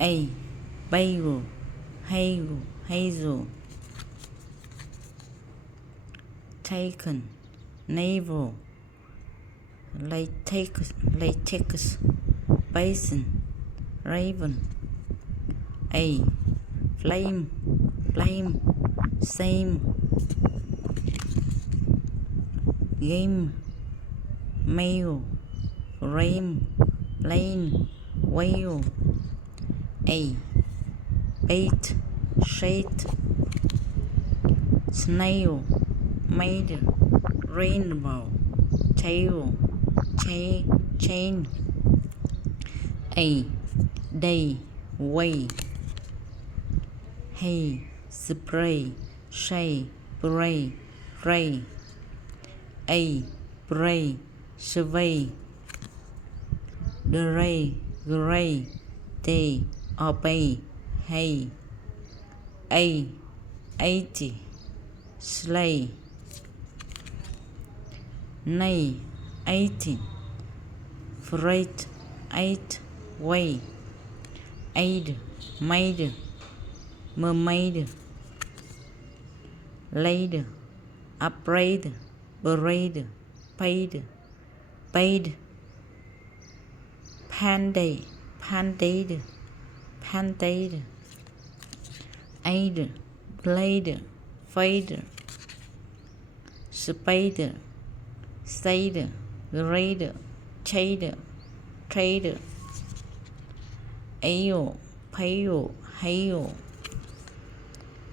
A. Bagel, hazel. Taken, navel, latex, basin, raven. A. Flame, same. Game, male, frame, lane, whale. A. Bait, shade, snail, made, rainbow, tail, chain. A. Day, way. Hay, spray, shay, bray, ray. A. Bray, survey. Gray, day, obey, hay. A. 80, sleigh. Nay, 18, freight, 8, way. Aid, made, mermaid. Laid, upbraid, buried, paid, pandade, aid, blade, fade, spade, stayed, grade, shade, trade. Ale, pale, hail.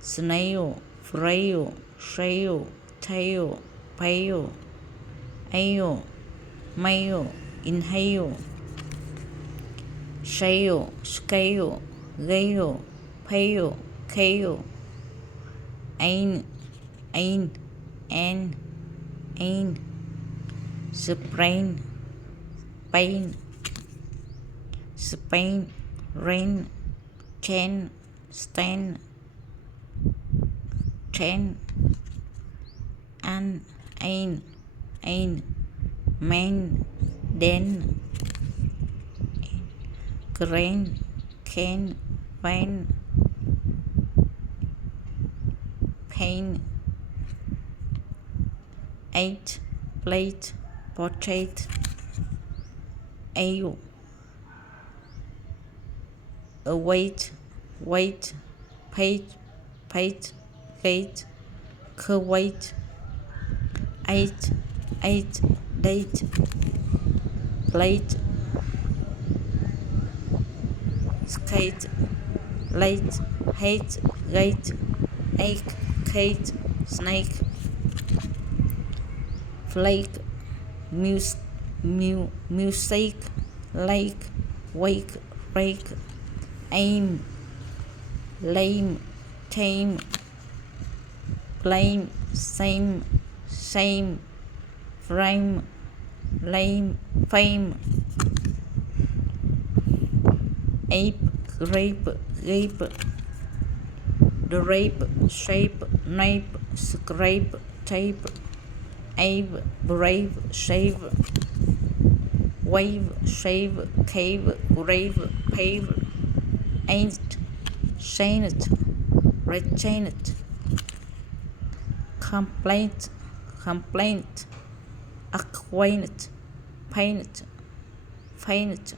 Snail, frail, shale, tail, pale. Ale, male, inhale. Shale, scale, gale, pale, kale. Ain, an, sprain, pain, Spain, rain, chain, stain, chain, an, ain, main, den, grain, cane, vein, pain. 8, plate, portrait. Ale, await, wait, paid, gate, Kuwait. 8, date, plate, skate, late, hate, gate, ache, kate, snake. Flake, music, lake, wake, rake. Aim, lame, tame, blame, same, frame, lame, fame. Ape, grape, gape, drape, shape, nape, scrape, tape. Ave, brave, shave, wave, shave, cave, grave, pave. Ain't, chained, rechained. Complaint, acquainted, painted, painted,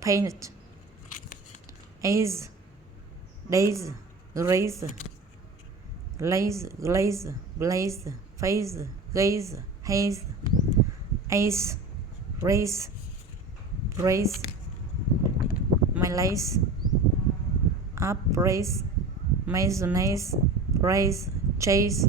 painted. Aze, days, raise, laze, glaze, blaze, phase, gaze, haze. Ace, race, brace, my lace, upraise, mayonnaise, praise, chase.